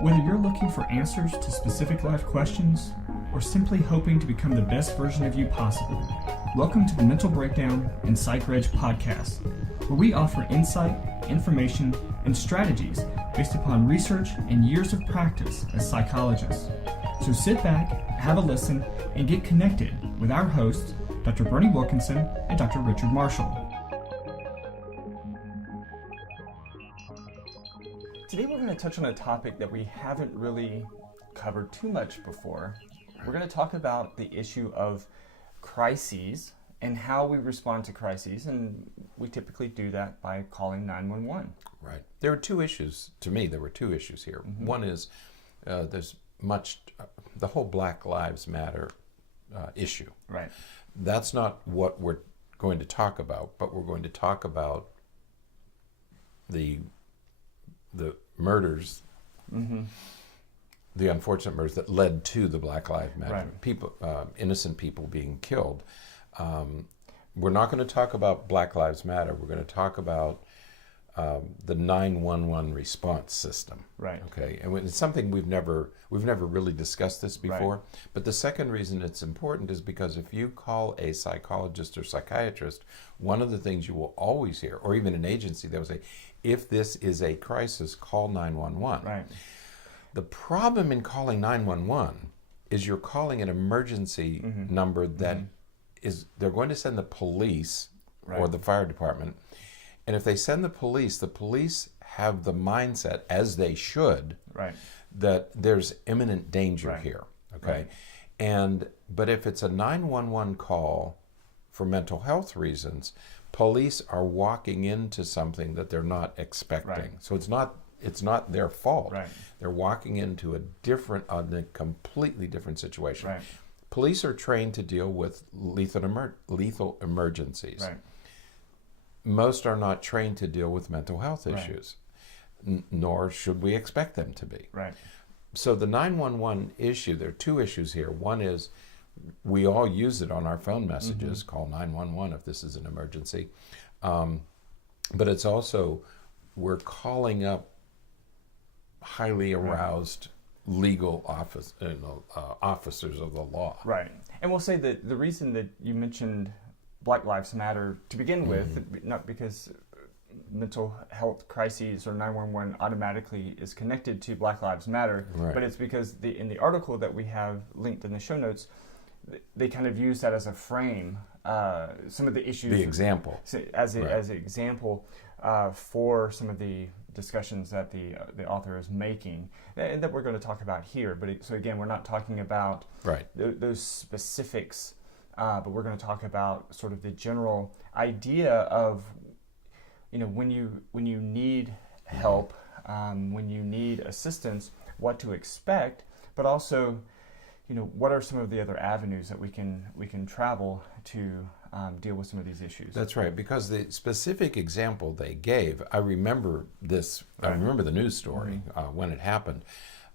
Whether you're looking for answers to specific life questions or simply hoping to become the best version of you possible, welcome to the Mental Breakdown and PsychReg podcast, where we offer insight, information, and strategies based upon research and years of practice as psychologists. So sit back, have a listen, and get connected with our hosts, Dr. Bernie Wilkinson and Dr. Richard Marshall. Today we're going to touch on a topic that we haven't really covered too much before. We're going to talk about the issue of crises and how we respond to crises, and we typically do that by calling 911. Right. There were two issues, to me, there were two issues here. Mm-hmm. One is there's much, the whole Black Lives Matter issue. Right. That's not what we're going to talk about, but we're going to talk about the murders, mm-hmm. the unfortunate murders that led to the Black Lives Matter, right. People, innocent people being killed. We're not going to talk about Black Lives Matter. We're going to talk about the 911 response system. Right. Okay. And it's something we've never really discussed this before. Right. But the second reason it's important is because if you call a psychologist or psychiatrist, one of the things you will always hear, or even an agency, they will say, if this is a crisis, call 911. Right. The problem in calling 911 is you're calling an emergency mm-hmm. number that mm-hmm. is, they're going to send the police right. or the fire department. And if they send the police have the mindset, as they should, right. that there's imminent danger right. here. Okay. Right. But if it's a 911 call for mental health reasons, police are walking into something that they're not expecting. Right. So it's not their fault. Right. They're walking into a completely different situation. Right. Police are trained to deal with lethal emergencies. Right. Most are not trained to deal with mental health issues, nor should we expect them to be. Right. So the 911 issue, there are two issues here. One is we all use it on our phone messages, mm-hmm. call 911 if this is an emergency. But it's also, we're calling up highly aroused legal officers of the law. Right. And we'll say that the reason that you mentioned Black Lives Matter to begin mm-hmm. with, not because mental health crises or 911 automatically is connected to Black Lives Matter, right. but it's because in the article that we have linked in the show notes, they kind of use that as a frame, some of the issues. The example. As an example for some of the discussions that the author is making, and that we're going to talk about here. But so again, we're not talking about right. Those specifics, but we're going to talk about sort of the general idea of, when you need help, when you need assistance, what to expect, but also, what are some of the other avenues that we can travel to deal with some of these issues? That's right, because the specific example they gave, I remember this. Right. I remember the news story mm-hmm. When it happened,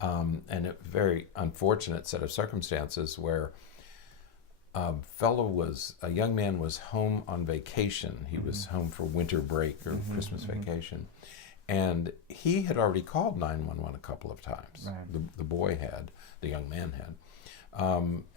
and a very unfortunate set of circumstances where a young man was home on vacation. He mm-hmm. was home for winter break or mm-hmm. Christmas mm-hmm. vacation, and he had already called 911 a couple of times. Right. The young man had.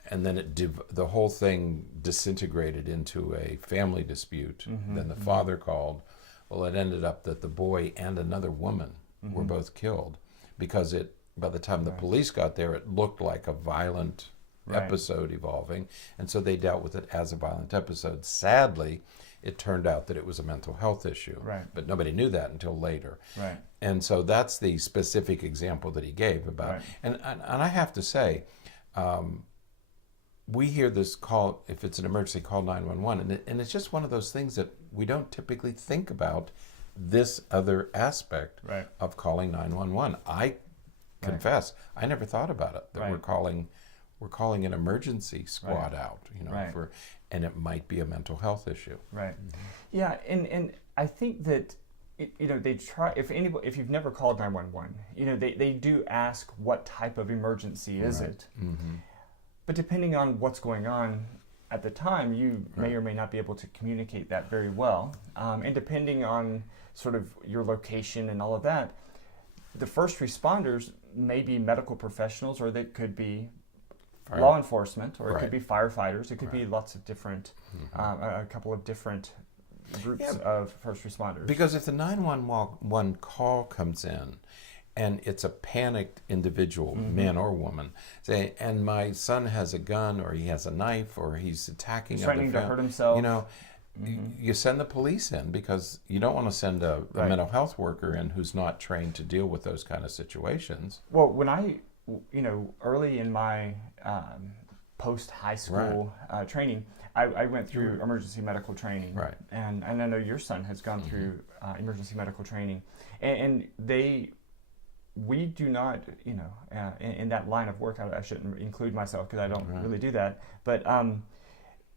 And then the whole thing disintegrated into a family dispute. Mm-hmm, then the mm-hmm. father called. Well, it ended up that the boy and another woman mm-hmm. were both killed because by the time the police got there, it looked like a violent episode evolving. And so they dealt with it as a violent episode. Sadly, it turned out that it was a mental health issue. Right. But nobody knew that until later. Right. And so that's the specific example that he gave about. Right. And I have to say, we hear this call, if it's an emergency, call 911, and it's just one of those things that we don't typically think about this other aspect right. of calling 911. I confess, I never thought about it, that we're calling an emergency squad out, and it might be a mental health issue. Right. Mm-hmm. Yeah, and I think that they try, if you've never called 911, they do ask what type of emergency is it. Mm-hmm. But depending on what's going on at the time, you may or may not be able to communicate that very well. And depending on sort of your location and all of that, the first responders may be medical professionals, or they could be Right. law enforcement, or it Right. could be firefighters. It could be Right. lots of different, a couple of different groups Yeah. of first responders. Because if the 911 call comes in and it's a panicked individual, man or woman, say, and my son has a gun or he has a knife or he's attacking He's other threatening to fam- hurt himself. You know, you send the police in because you don't want to send a Right. mental health worker in who's not trained to deal with those kind of situations. Well, when early in my post-high school training, I went through emergency medical training. Right. And I know your son has gone through emergency medical training. And we do not, in that line of work, I shouldn't include myself because I don't really do that, but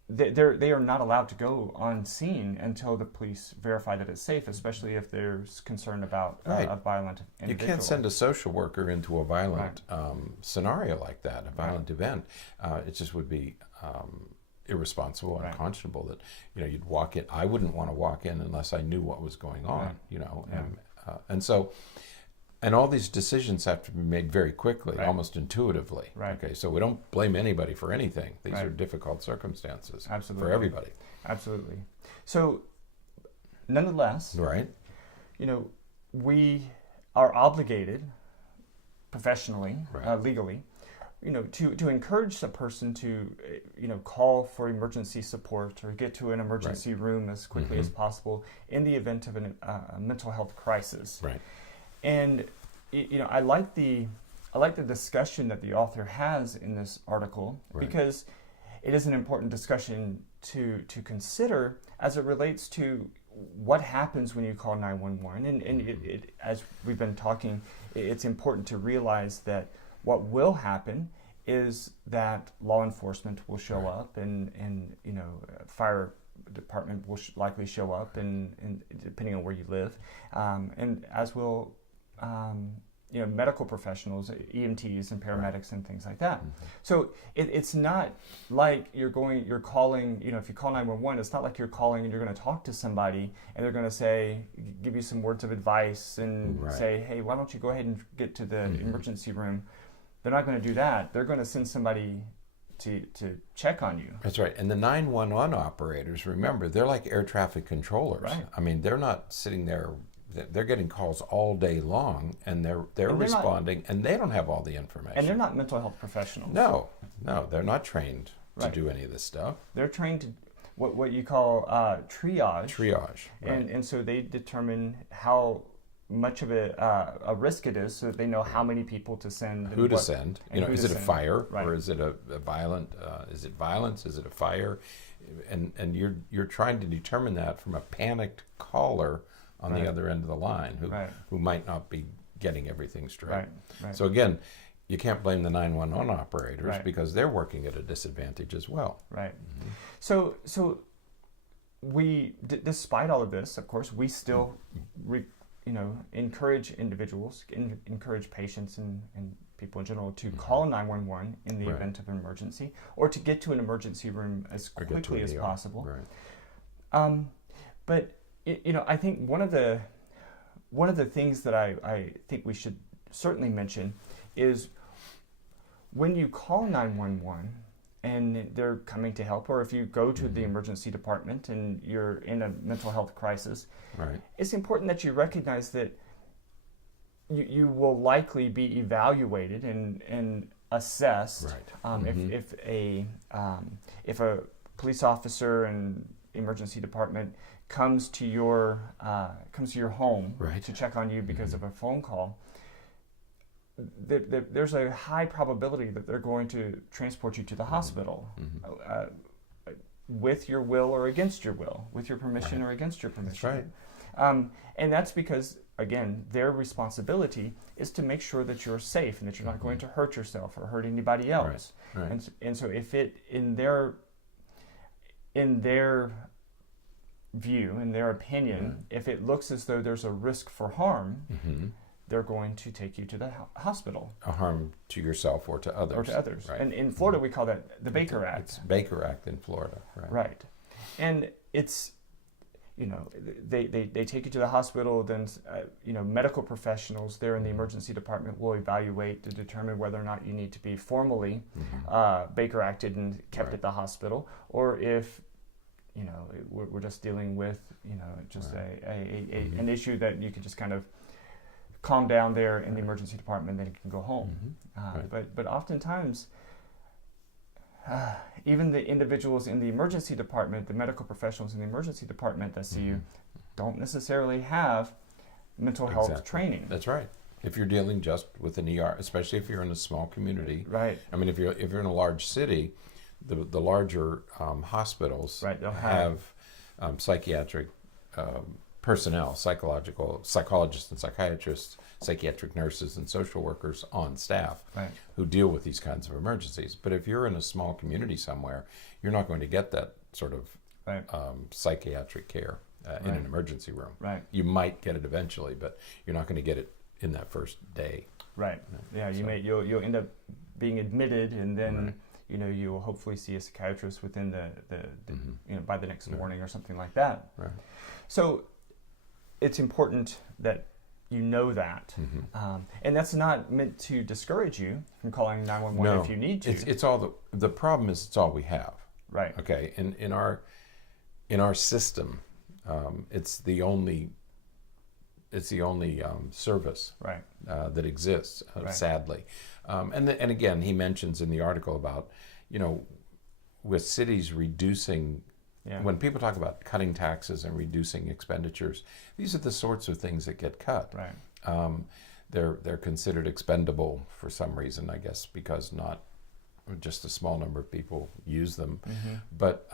they are not allowed to go on scene until the police verify that it's safe, especially if there's concern about Right. a violent You individual. can't send a social worker into a violent scenario like that, a violent event. It just would be irresponsible and unconscionable that you'd walk in. I wouldn't want to walk in unless I knew what was going on. And so. And all these decisions have to be made very quickly, almost intuitively. Right. Okay, so we don't blame anybody for anything. These are difficult circumstances Absolutely. for everybody. Absolutely. So, nonetheless, Right. We are obligated, professionally, Right. legally, to encourage a person to, call for emergency support or get to an emergency room as quickly as possible in the event of a mental health crisis. Right. And I like the discussion that the author has in this article because it is an important discussion to consider as it relates to what happens when you call 911. And as we've been talking, it's important to realize that what will happen is that law enforcement will show up and fire department will likely show up and depending on where you live, and as will medical professionals, EMTs and paramedics and things like that. So it's not like you're calling, if you call 911, it's not like you're calling and you're going to talk to somebody and they're going to give you some words of advice and say, hey, why don't you go ahead and get to the emergency room? They're not going to do that. They're going to send somebody to check on you. That's right. And the 911 operators, remember, they're like air traffic controllers. Right. I mean, they're not sitting there. They're getting calls all day long, and they're responding, and they don't have all the information. And they're not mental health professionals. No, they're not trained to do any of this stuff. They're trained to what you call triage. Triage, right. And so they determine how much of a risk it is, so that they know how many people to send. Who to send? Is it a fire or is it a violent? Is it violence? Is it a fire? And you're trying to determine that from a panicked caller on the other end of the line who might not be getting everything straight. Right. So again, you can't blame the 911 operators because they're working at a disadvantage as well. Right. So we, despite all of this, of course, we still, encourage individuals, encourage patients and people in general to call 911 in the event of an emergency, or to get to an emergency room as quickly as possible. Right. But I think one of the things that I think we should certainly mention is when you call 911 and they're coming to help, or if you go to the emergency department and you're in a mental health crisis, it's important that you recognize that you will likely be evaluated and assessed. If a police officer and emergency department comes to your home to check on you because of a phone call, there's a high probability that they're going to transport you to the hospital with your will or against your will, with your permission or against your permission. That's right. And that's because, again, their responsibility is to make sure that you're safe and that you're not going to hurt yourself or hurt anybody else. And so if it in their view, in their opinion, if it looks as though there's a risk for harm, they're going to take you to the hospital. A harm to yourself or to others. Right. And in Florida, we call that the Baker Act. It's Baker Act in Florida. Right. And it's, they take you to the hospital, then medical professionals there in the emergency department will evaluate to determine whether or not you need to be formally Baker acted and kept at the hospital, or if we're just dealing with an issue that you can just kind of calm down there in the emergency department, then you can go home. But oftentimes, even the individuals in the emergency department, the medical professionals in the emergency department that see you, don't necessarily have mental health training. That's right. If you're dealing just with an ER, especially if you're in a small community. Right. I mean, if you're in a large city, the larger hospitals they'll have psychiatric personnel, psychologists and psychiatrists, psychiatric nurses and social workers on staff who deal with these kinds of emergencies. But if you're in a small community somewhere, you're not going to get that sort of psychiatric care in an emergency room. Right. You might get it eventually, but you're not going to get it in that first day. Right. Yeah. You'll end up being admitted, and then you'll hopefully see a psychiatrist within the by the next morning or something like that. Right. So it's important that you know that, and that's not meant to discourage you from calling 911 if you need to. It's all the problem is it's all we have. Right. Okay. In our system, it's the only service that exists, sadly. And again, he mentions in the article about with cities reducing. Yeah. When people talk about cutting taxes and reducing expenditures, these are the sorts of things that get cut. Right. They're considered expendable for some reason, I guess, because not just a small number of people use them. But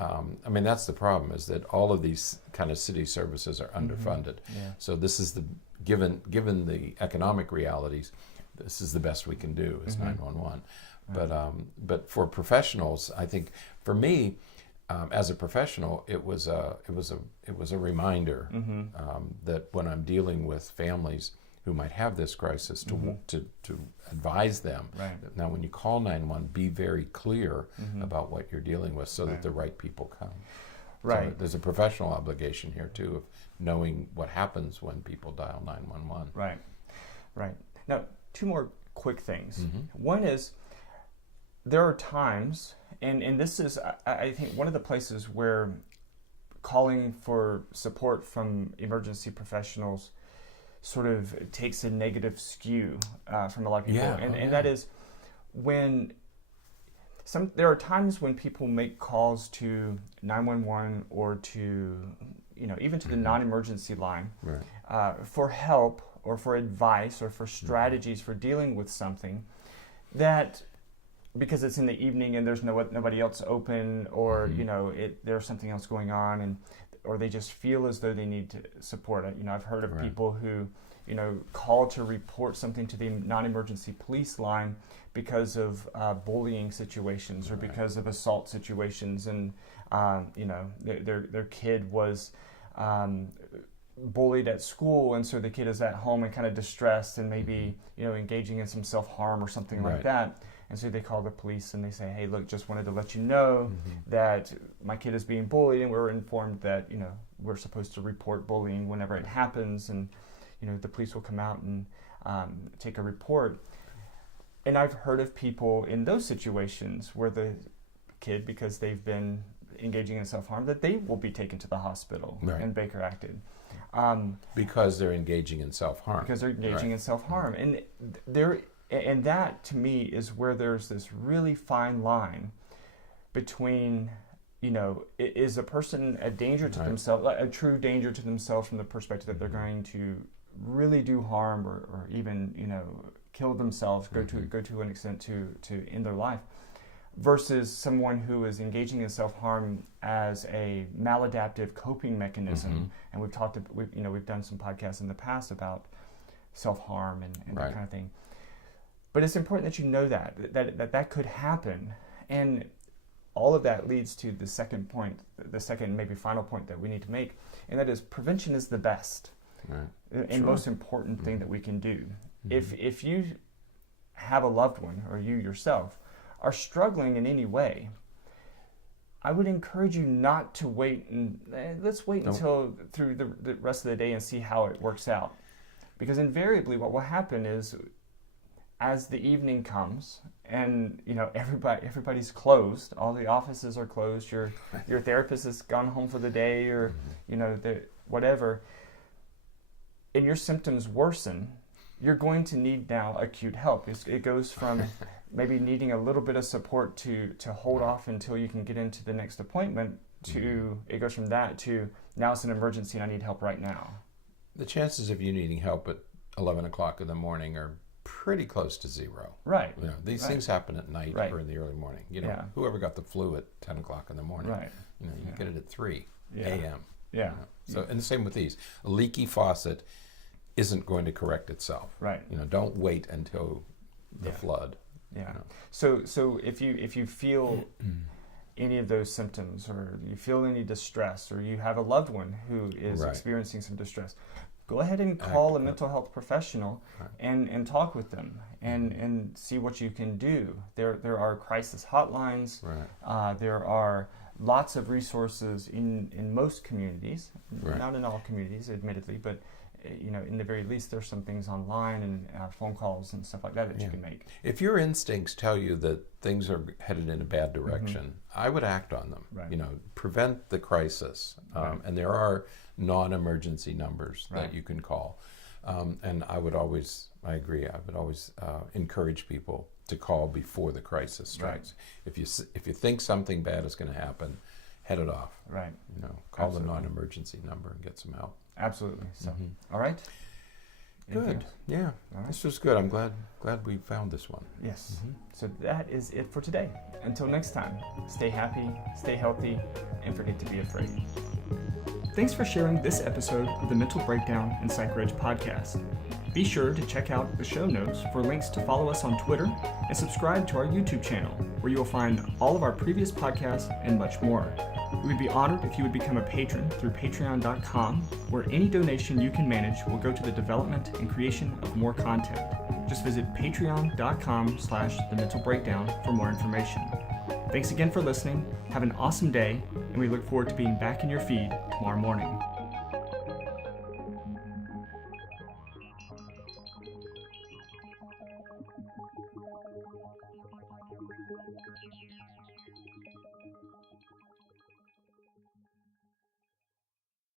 that's the problem, is that all of these kind of city services are underfunded. Yeah. So this is given the economic realities, this is the best we can do is 911. Right. But for professionals, I think for me, as a professional, it was a reminder that when I'm dealing with families who might have this crisis, to advise them. Right. Now, when you call 911, be very clear about what you're dealing with, so that the right people come. Right. So there's a professional obligation here too of knowing what happens when people dial 911. Right. Right. Now, two more quick things. One is, there are times, and this is, I think, one of the places where calling for support from emergency professionals sort of takes a negative skew from a lot of people. And that is when there are times when people make calls to 911 or to, even to the non-emergency line for help or for advice or for strategies for dealing with something that, because it's in the evening and there's nobody else open, or there's something else going on, or they just feel as though they need to support it. I've heard of people who call to report something to the non-emergency police line because of bullying situations or because of assault situations, and their kid was bullied at school, and so the kid is at home and kind of distressed and maybe engaging in some self-harm or something like that. And so they call the police and they say, hey, look, just wanted to let you know that my kid is being bullied, and we're informed that, we're supposed to report bullying whenever it happens, and, the police will come out and take a report. And I've heard of people in those situations where the kid, because they've been engaging in self-harm, that they will be taken to the hospital and Baker acted. Because they're engaging in self-harm. Because they're engaging in self-harm. And that, to me, is where there's this really fine line between, is a person a danger to themselves, a true danger to themselves from the perspective that they're going to really do harm or even, kill themselves, go to an extent to end their life, versus someone who is engaging in self-harm as a maladaptive coping mechanism. And we've done some podcasts in the past about self-harm and that kind of thing. But it's important that you know that could happen. And all of that leads to the second point, the second, maybe final point that we need to make, and that is prevention is the best and most important thing that we can do. If you have a loved one, or you yourself are struggling in any way, I would encourage you not to wait, and let's wait Don't. until through the rest of the day and see how it works out. Because invariably what will happen is, as the evening comes and everybody's closed, all the offices are closed, your therapist has gone home for the day, or whatever, and your symptoms worsen, you're going to need now acute help. It goes from maybe needing a little bit of support to hold off until you can get into the next appointment, to it goes from that to now it's an emergency and I need help right now. The chances of you needing help at 11 o'clock in the morning are pretty close to zero. Right. These things happen at night or in the early morning. Whoever got the flu at 10 o'clock in the morning, you get it at 3 a.m. Yeah. So, and the same with these. A leaky faucet isn't going to correct itself. Right. Don't wait until the flood. Yeah. So if you feel any of those symptoms, or you feel any distress, or you have a loved one who is experiencing some distress, go ahead and call a mental health professional and talk with them and see what you can do. There are crisis hotlines. There are lots of resources in most communities, not in all communities, admittedly, but in the very least, there's some things online and phone calls and stuff like that you can make. If your instincts tell you that things are headed in a bad direction, I would act on them. Prevent the crisis. And there are non-emergency numbers that you can call. And I agree, I would always encourage people to call before the crisis strikes. If you think something bad is going to happen, head it off. Call the non-emergency number and get some help. Absolutely. So, all right. Good. Yeah. Right. This was good. I'm glad we found this one. Yes. So that is it for today. Until next time, stay happy, stay healthy, and forget to be afraid. Thanks for sharing this episode of the Mental Breakdown and PsychReg podcast. Be sure to check out the show notes for links to follow us on Twitter and subscribe to our YouTube channel, where you will find all of our previous podcasts and much more. We would be honored if you would become a patron through patreon.com, where any donation you can manage will go to the development and creation of more content. Just visit patreon.com/thementalbreakdown for more information. Thanks again for listening. Have an awesome day, and we look forward to being back in your feed tomorrow morning.